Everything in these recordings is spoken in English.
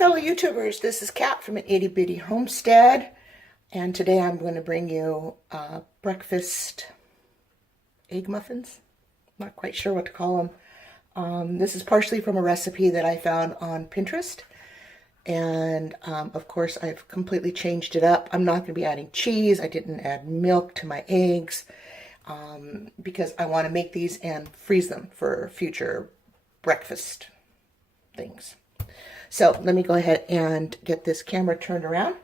fellow YouTubers, this is Kat from an Itty Bitty Homestead, and today I'm going to bring you breakfast egg muffins. Not quite sure what to call them. This is partially from a recipe that I found on Pinterest, and of course I've completely changed it up. I'm not going to be adding cheese. I didn't add milk to my eggs because I want to make these and freeze them for future breakfast things. So let me go ahead and get this camera turned around.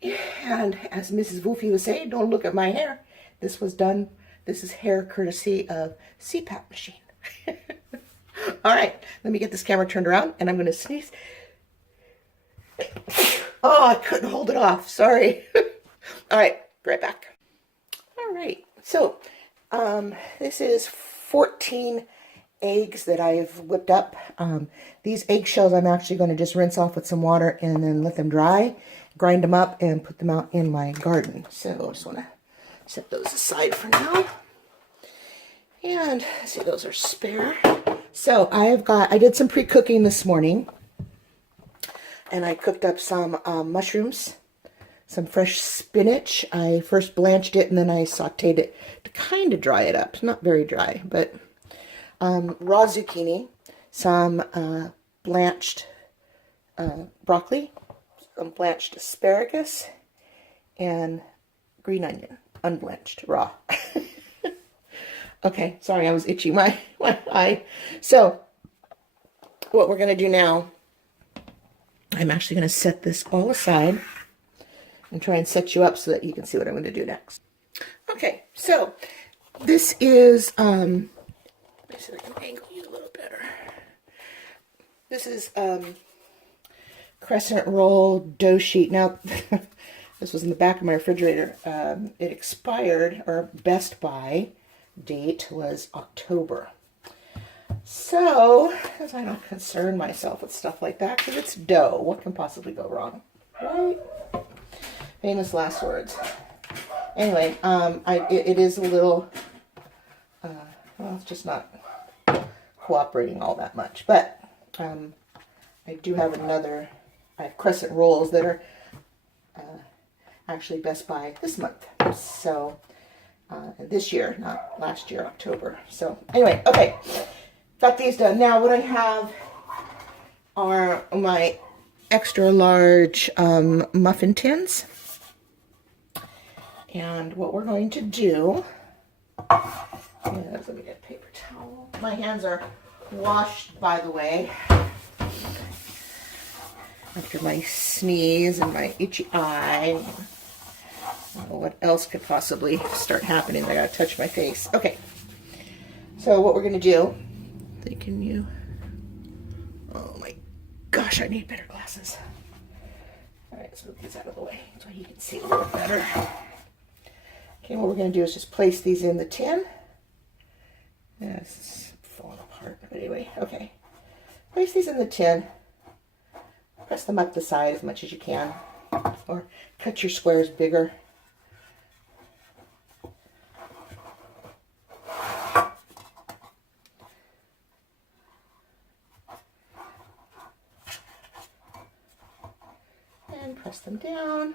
And as Mrs. Woofy would say, don't look at my hair. This is hair courtesy of CPAP machine. All right, let me get this camera turned around and I'm going to sneeze. Oh, I couldn't hold it off. Sorry. All right, be right back. All right, so this is 14 eggs that I've whipped up. These eggshells I'm actually going to just rinse off with some water and then let them dry, grind them up, and put them out in my garden. So I just want to set those aside for now. And see, those are spare. So I did some pre-cooking this morning, and I cooked up some mushrooms, some fresh spinach. I first blanched it and then I sauteed it to kind of dry it up. Not very dry, but raw zucchini, some blanched broccoli, some blanched asparagus, and green onion, unblanched, raw. Okay, sorry, I was itching my eye. So what we're going to do now, I'm actually going to set this all aside and try and set you up so that you can see what I'm going to do next. Okay, so this is let me see if I can angle you a little better. This is crescent roll dough sheet. Now, this was in the back of my refrigerator. It expired, or Best By date was October. So, as I don't concern myself with stuff like that, because it's dough, what can possibly go wrong, right? Famous last words. Anyway, it is a little, well, it's just not cooperating all that much, but I do have I have crescent rolls that are actually Best By this month, so this year, not last year, October. So anyway, okay, got these done. Now what I have are my extra large muffin tins, and what we're going to do is, let me get a paper towel. My hands are washed, by the way, after my sneeze and my itchy eye. I don't know what else could possibly start happening. I gotta touch my face. Okay, so what we're gonna do, oh my gosh, I need better glasses. All right, let's move these out of the way so you can see a little better. Okay, what we're gonna do is just place these in the tin. Yeah, it's falling apart, but anyway, okay. Place these in the tin. Press them up the side as much as you can, or cut your squares bigger. And press them down.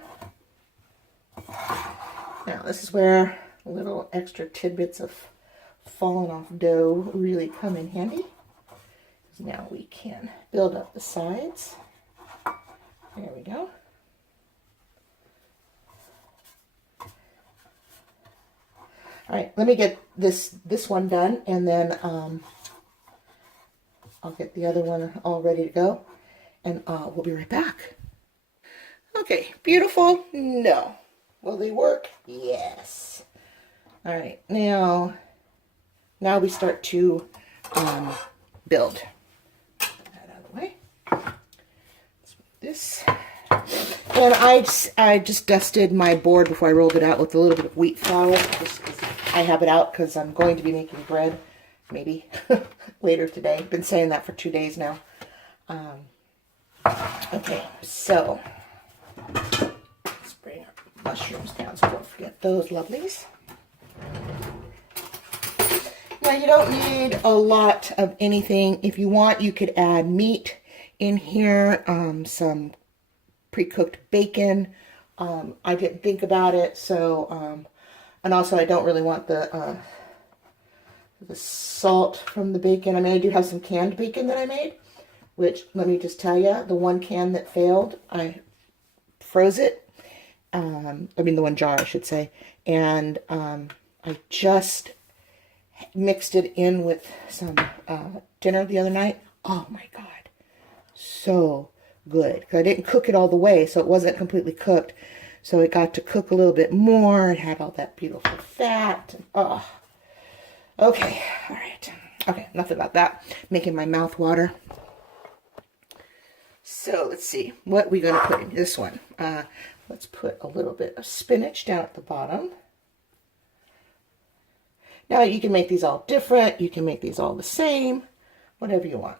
Now this is where little extra tidbits of fallen off dough really come in handy. Now we can build up the sides. There we go. All right, let me get this one done, and then I'll get the other one all ready to go, and we'll be right back. Okay, beautiful? No. Will they work? Yes. All right, now we start to build. Get that out of the way. Let's move this. And I just dusted my board before I rolled it out with a little bit of wheat flour. Just I have it out because I'm going to be making bread, maybe, later today. I've been saying that for 2 days now. Okay, so let's bring our mushrooms down so don't forget those lovelies. Now you don't need a lot of anything. If you want, you could add meat. in here, some pre-cooked bacon. I didn't think about it, so, and also I don't really want the salt from the bacon. I mean, I do have some canned bacon that I made, which, let me just tell you, the one can that failed, I froze it. I mean, the one jar, I should say. And I just mixed it in with some dinner the other night. Oh my God. So good. 'Cause I didn't cook it all the way, so it wasn't completely cooked. So it got to cook a little bit more. It had all that beautiful fat. Oh, okay. All right. Okay, enough about that. Making my mouth water. So let's see. What we're going to put in this one. Let's put a little bit of spinach down at the bottom. Now you can make these all different. You can make these all the same. Whatever you want.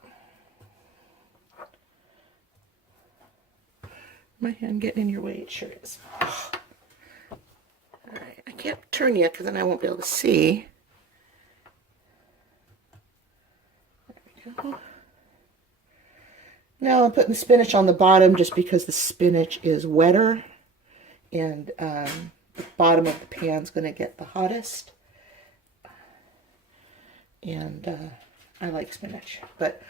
My hand getting in your way? It sure is. Oh. All right. I can't turn you because then I won't be able to see. There we go. Now I'm putting the spinach on the bottom just because the spinach is wetter. And the bottom of the pan is going to get the hottest. And I like spinach. But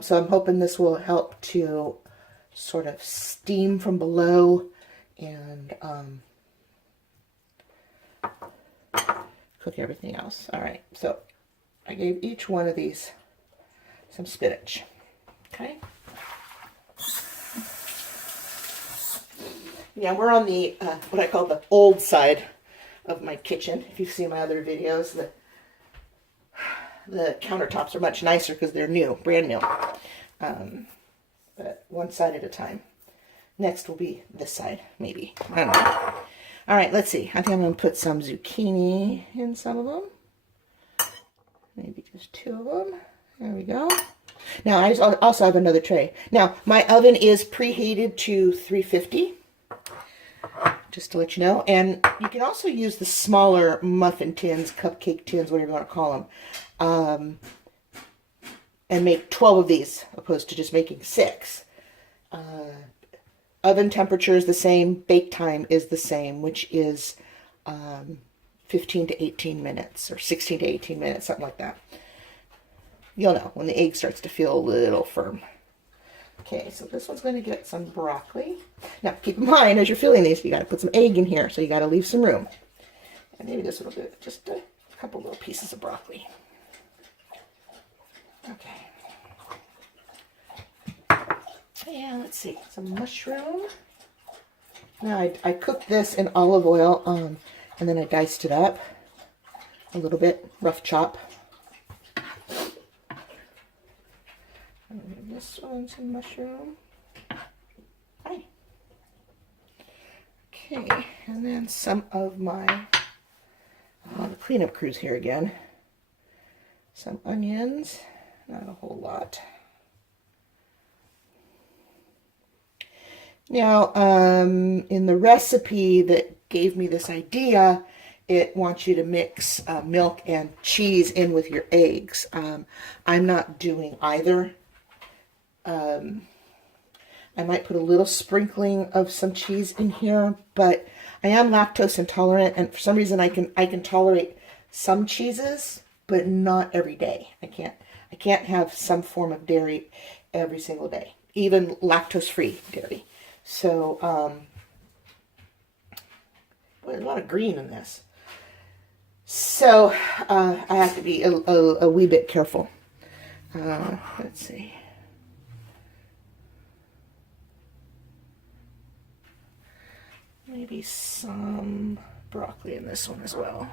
so I'm hoping this will help to sort of steam from below and cook everything else. All right, so I gave each one of these some spinach. Okay. Yeah, we're on the what I call the old side of my kitchen. If you've seen my other videos, the countertops are much nicer because they're new, brand new. But one side at a time. Next will be this side, maybe. I don't know. All right, let's see. I think I'm going to put some zucchini in some of them. Maybe just 2 of them. There we go. Now, I also have another tray. Now, my oven is preheated to 350. Just to let you know. And you can also use the smaller muffin tins, cupcake tins, whatever you want to call them. And make 12 of these, opposed to just making 6. Oven temperature is the same. Bake time is the same, which is 15 to 18 minutes, or 16 to 18 minutes, something like that. You'll know when the egg starts to feel a little firm. Okay, so this one's going to get some broccoli. Now, keep in mind, as you're filling these, you got to put some egg in here, so you got to leave some room. And maybe this will do just a couple little pieces of broccoli. Okay. And let's see, some mushroom. Now, I cooked this in olive oil, and then I diced it up a little bit, rough chop. And this one's some mushroom. Hi. Okay, and then some of my the cleanup crew's here again. Some onions, not a whole lot. Now, in the recipe that gave me this idea, it wants you to mix milk and cheese in with your eggs. I'm not doing either. I might put a little sprinkling of some cheese in here, but I am lactose intolerant, and for some reason I can tolerate some cheeses, but not every day. I can't have some form of dairy every single day, even lactose-free dairy. So, boy, there's a lot of green in this. So, I have to be a wee bit careful. Let's see. Maybe some broccoli in this one as well.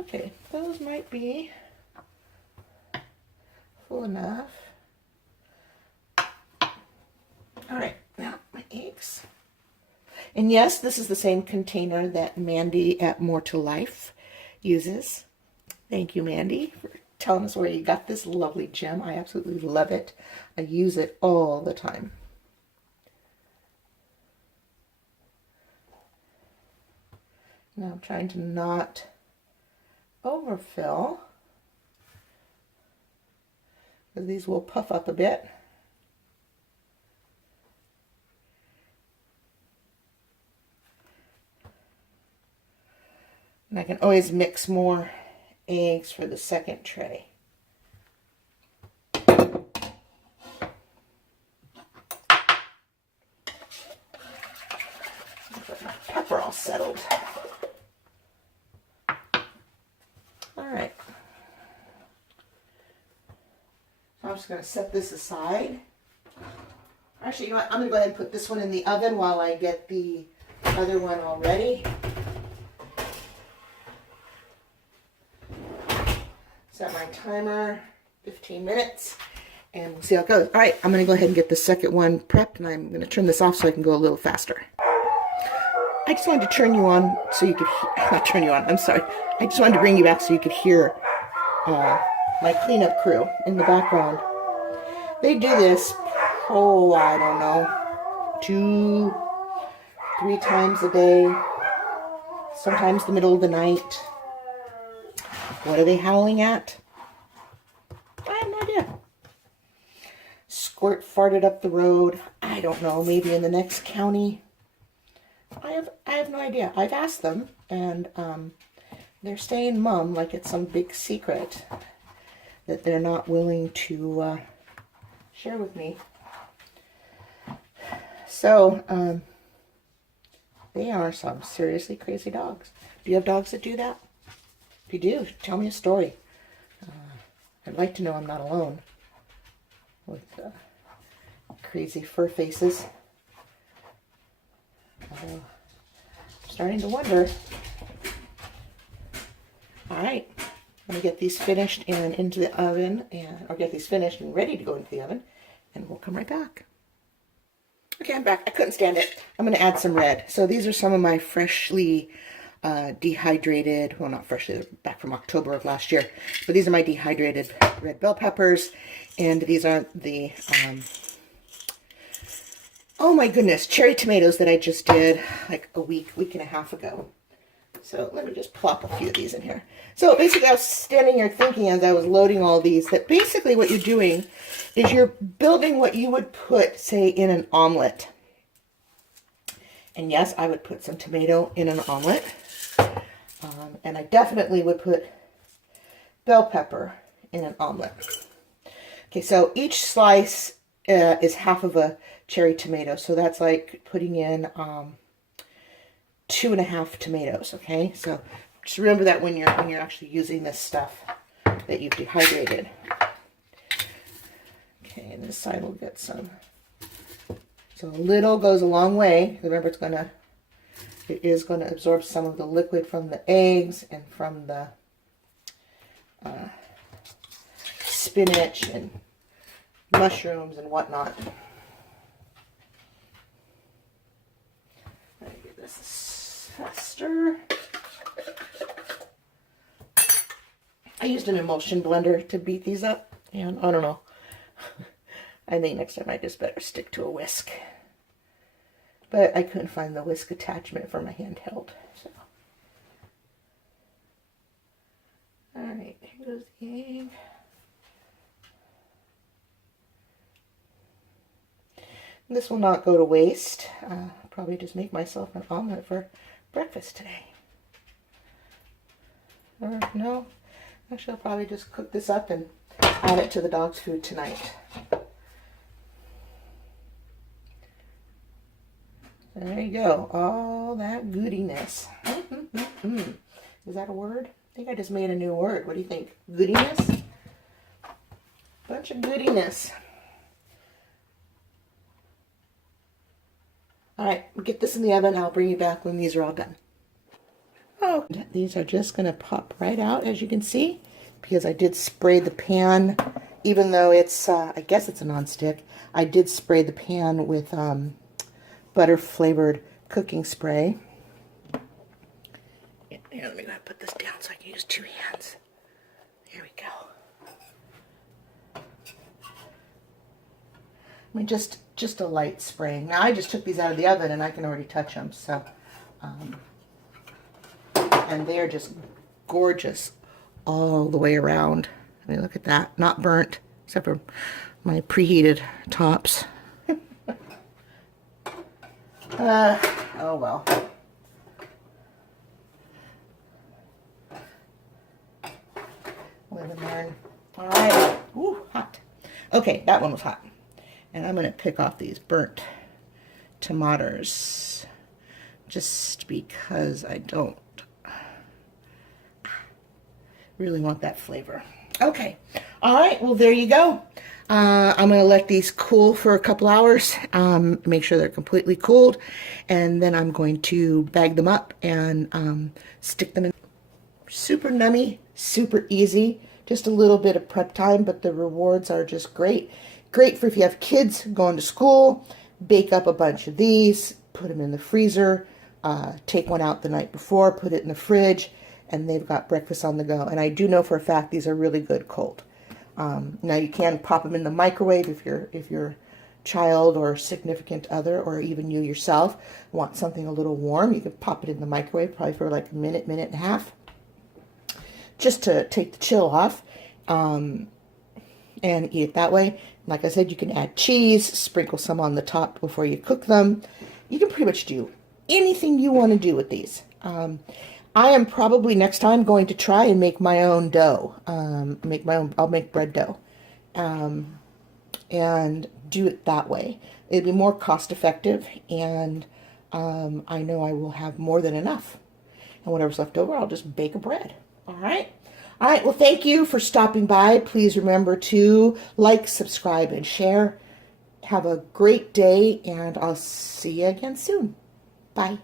Okay, those might be full enough. All right, now my eggs. And yes, this is the same container that Mandy at More to Life uses. Thank you, Mandy, for telling us where you got this lovely gem. I absolutely love it. I use it all the time. Now I'm trying to not overfill. because these will puff up a bit. And I can always mix more eggs for the second tray. Pepper all settled. All right. So I'm just going to set this aside. Actually, you know what? I'm going to go ahead and put this one in the oven while I get the other one all ready. Set my timer, 15 minutes, and we'll see how it goes. All right, I'm going to go ahead and get the second one prepped, and I'm going to turn this off so I can go a little faster. I just wanted to turn you on so you could not turn you on, I'm sorry. I just wanted to bring you back so you could hear my cleanup crew in the background. They do this, oh, I don't know, 2-3 times a day, sometimes the middle of the night. What are they howling at? I have no idea. Squirt farted up the road. I don't know, maybe in the next county. I have no idea. I've asked them, and they're saying mum like it's some big secret that they're not willing to share with me. So, they are some seriously crazy dogs. Do you have dogs that do that? If you do, tell me a story. I'd like to know I'm not alone with crazy fur faces. I'm starting to wonder. All right, I'm gonna get these finished and into the oven, or get these finished and ready to go into the oven, and we'll come right back. Okay, I'm back. I couldn't stand it. I'm gonna add some red. So these are some of my freshly dehydrated, well, not freshly, they're back from October of last year, but these are my dehydrated red bell peppers, and these are the oh my goodness, cherry tomatoes that I just did like a week and a half ago. So let me just plop a few of these in here. So basically I was standing here thinking as I was loading all these that basically what you're doing is you're building what you would put, say, in an omelet. And yes, I would put some tomato in an omelet. And I definitely would put bell pepper in an omelet. Okay, so each slice is half of a cherry tomato. So that's like putting in 2.5 tomatoes, okay? So just remember that when you're actually using this stuff that you've dehydrated. Okay, and this side will get some. So a little goes a long way. Remember, it is going to absorb some of the liquid from the eggs and from the spinach and mushrooms and whatnot. Let me get this faster. I used an emulsion blender to beat these up, and I don't know. I think next time I just better stick to a whisk. But I couldn't find the whisk attachment for my handheld. So, all right, here goes the egg. This will not go to waste. I'll probably just make myself an omelet for breakfast today. Or no, actually I'll probably just cook this up and add it to the dog's food tonight. There you go, all that goodiness. Is that a word? I think I just made a new word. What do you think? Goodiness? Bunch of goodiness. All right, we'll get this in the oven. I'll bring you back when these are all done. Oh, these are just going to pop right out, as you can see, because I did spray the pan, even though it's, I guess it's a nonstick. I did spray the pan with butter-flavored cooking spray. Here, let me go ahead and put this down so I can use 2 hands. There we go. I mean, just a light spraying. Now, I just took these out of the oven, and I can already touch them, so... and they're just gorgeous all the way around. I mean, look at that. Not burnt. except for my preheated tops. Oh well. Live and learn. All right. Ooh, hot. Okay, that one was hot. And I'm going to pick off these burnt tomatoes just because I don't really want that flavor. Okay. All right. Well, there you go. I'm going to let these cool for a couple hours, make sure they're completely cooled, and then I'm going to bag them up and stick them in. Super nummy, super easy, just a little bit of prep time, but the rewards are just great. Great for if you have kids going to school, bake up a bunch of these, put them in the freezer, take one out the night before, put it in the fridge, and they've got breakfast on the go. And I do know for a fact these are really good cold. Now you can pop them in the microwave if your child or significant other, or even you yourself, want something a little warm. You can pop it in the microwave probably for like a minute, minute and a half, just to take the chill off, and eat it that way. Like I said, you can add cheese, sprinkle some on the top before you cook them. You can pretty much do anything you want to do with these. I am probably next time going to try and make my own dough. I'll make bread dough. And do it that way. It'll be more cost effective, and I know I will have more than enough. And whatever's left over, I'll just bake a bread. All right. All right. Well, thank you for stopping by. Please remember to like, subscribe, and share. Have a great day, and I'll see you again soon. Bye.